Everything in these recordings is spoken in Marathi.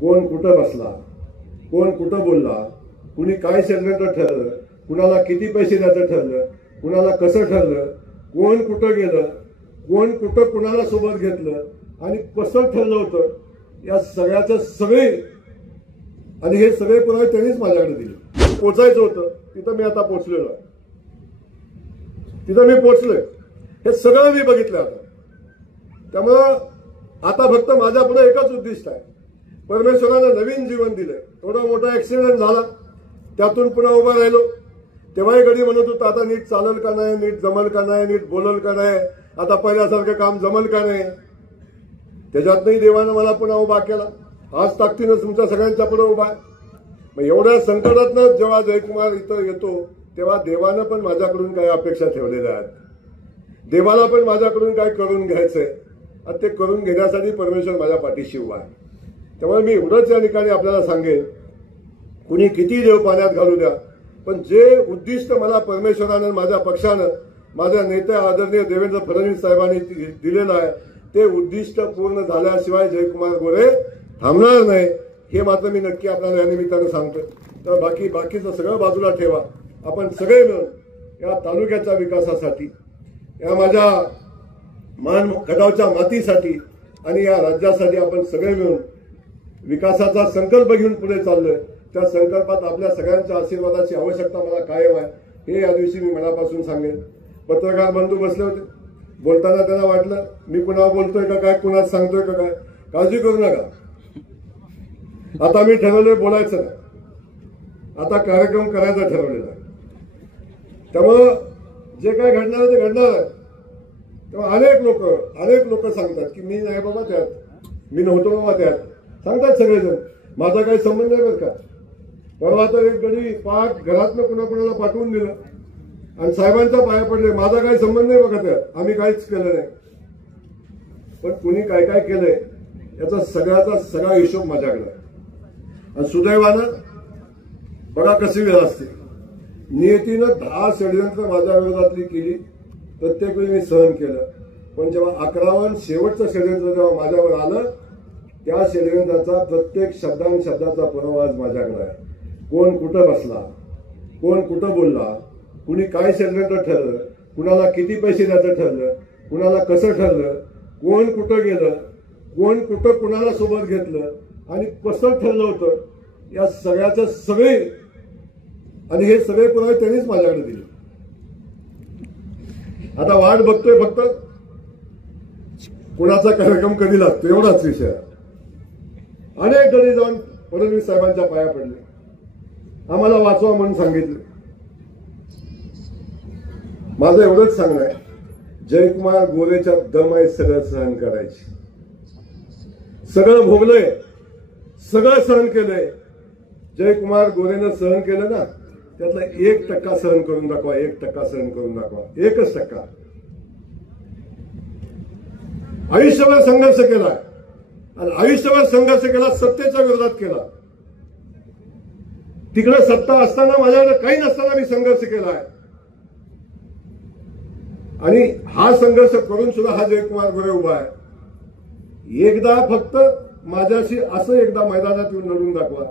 कोण कुठं बसला, कोण कुठं बोलला, कुणी काय षडयंत्र ठरलं, कुणाला किती पैसे द्यायचं ठरलं, कुणाला कसं ठरलं, कोण कुठं गेलं, कोण कुठं कुणाला सोबत घेतलं आणि कसं ठरलं होतं, या सगळ्याचं सगळे आणि हे सगळे पुरावे त्यांनीच माझ्याकडे दिले. पोचायचं होतं तिथं मी आता पोचलेलो आहे, तिथं मी पोचलोय, हे सगळं मी बघितलं. आता त्यामुळं आता फक्त माझ्या पुढे एकच उद्दिष्ट आहे, परमेश्वरानं नवीन जीवन दिलंय. थोडा मोठा ऍक्सिडेंट झाला, त्यातून पुन्हा उभा राहिलो. तेव्हाही घडी म्हणत होता आता नीट चालल का नाही, नीट जमल का नाही, नीट बोलल का नाही, आता पहिल्यासारखं काम जमल का नाही. त्याच्यातही देवानं मला पुन्हा उभा केला. आज ताकदीनं तुमच्या सगळ्यांच्या पुढे उभा आहे. मग एवढ्या संकटातनं जेव्हा जयकुमार इथं येतो तेव्हा देवानं पण माझ्याकडून काही अपेक्षा ठेवलेल्या आहेत. देवाला पण माझ्याकडून काय करून घ्यायचंय आणि ते करून घेण्यासाठी परमेश्वर माझ्या पाठीशी उभा आहे. त्यामुळे मी एवढंच या ठिकाणी आपल्याला सांगेन, कुणी किती देव पाण्यात घालू द्या, पण जे उद्दिष्ट मला परमेश्वरानं, माझ्या पक्षानं, माझ्या नेत्या आदरणीय देवेंद्र फडणवीस साहेबांनी दिलेलं आहे, ते उद्दिष्ट पूर्ण झाल्याशिवाय जयकुमार गोरे थांबणार नाही, हे मात्र मी नक्की आपल्याला या निमित्तानं सांगतो. तर बाकीचं सगळं बाजूला ठेवा. आपण सगळे मिळून या तालुक्याच्या विकासासाठी, या माझ्या मान खटावच्या मातीसाठी आणि या राज्यासाठी आपण सगळे मिळून विकासाचा संकल्प घेऊन पुढे चाललोय. त्या संकल्पात आपल्या सगळ्यांच्या आशीर्वादाची आवश्यकता मला कायम आहे, हे या दिवशी मी मनापासून सांगेन. पत्रकार बंधू बसले होते, बोलताना त्यांना वाटलं मी कुणा बोलतोय का काय, कुणाला सांगतोय का काय. काळजी करू नका, आता मी ठरवलंय बोलायचं नाही, आता कार्यक्रम करायचा ठरवलेला आहे. त्यामुळं जे काय घडणार आहे ते घडणार आहे. तेव्हा अनेक लोक सांगतात की मी नाही बाबा त्यात, मी नव्हतो बाबा त्यात, सांगतात सगळेजण. माझा काही संबंध नाही बरं का. परवा तर एक गडी पाक घरातनं कुणाला पाठवून दिलं आणि साहेबांच्या पाया पडले. माझा काही संबंध नाही बघा त्यात, आम्ही काहीच केलं नाही. पण कुणी काय काय केलंय याचा सगळ्याचा सगळा हिशोब माझ्याकडे आहे. आणि सुदैवानं बघा कशी वेळ असते, नियतीनं 10 षडयंत्र माझ्या विरोधातली केली, प्रत्येक वेळी मी सहन केलं. पण जेव्हा 11वं शेवटचं षडयंत्र जेव्हा माझ्यावर आलं, त्या षडयंत्राचा प्रत्येक शब्दाचा पुरावा आज माझ्याकडे आहे. कोण कुठं बसला, कोण कुठं बोलला, कुणी काय षडयंत्र ठरलं, कुणाला किती पैसे द्यायचं ठरलं, कुणाला कसं ठरलं, कोण कुठं गेलं, कोण कुठं कुणाला सोबत घेतलं आणि कसं ठरलं होतं, या सगळ्याचं सगळे आणि हे सगळे पुरावे त्यांनीच माझ्याकडे दिले. आता वाट बघतोय फक्त कुणाचा कार्यक्रम कधी लागतो, एवढाच विषय. अनेक जणी जाऊन फडणवीस साहेबांच्या पाया पडले, आम्हाला वाचवा म्हणून सांगितलं. माझं एवढंच सांगणं आहे, जयकुमार गोरेच्या दम आहे सगळं सहन करायची. सगळं भोगलंय, सगळं सहन केलंय. जयकुमार गोरेनं सहन केलं ना, त्यातला 1% सहन करून दाखवा, 1% सहन करून दाखवा, 1%. आयुष्यभर संघर्ष केला आणि आयुष्यभर संघर्ष केला, सत्तेच्या विरोधात केला. तिकडे सत्ता असताना माझ्याकडे काही नसताना मी संघर्ष केला आहे. आणि हा संघर्ष करून सुद्धा हा जयकुमार गोरे उभा आहे. एकदा फक्त माझ्याशी असं एकदा मैदानात येऊन लढून दाखवा,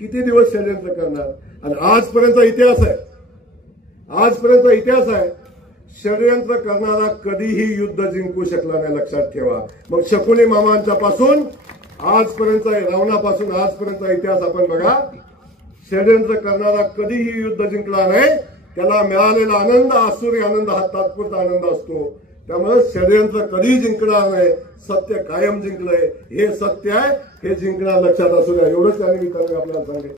किती दिवस षडयंत्र करणार. आणि आजपर्यंत इतिहास आहे, षडयंत्र करणारा कधीही युद्ध जिंकू शकला नाही, लक्षात ठेवा. मग शकुनी मामांच्या पासून आजपर्यंत, रावणापासून आजपर्यंत इतिहास आपण बघा, षडयंत्र करणारा कधीही युद्ध जिंकला नाही. त्याला मिळालेला आनंद, आसुरी आनंद, हा तात्पुरता आनंद असतो. त्यामुळे षडयंत्र कधी जिंकणार नाही, सत्य कायम जिंकलंय. हे सत्य आहे, हे जिंकणार, लक्षात असू द्या. एवढंच त्या निमित्ताने आपल्याला सांगेल.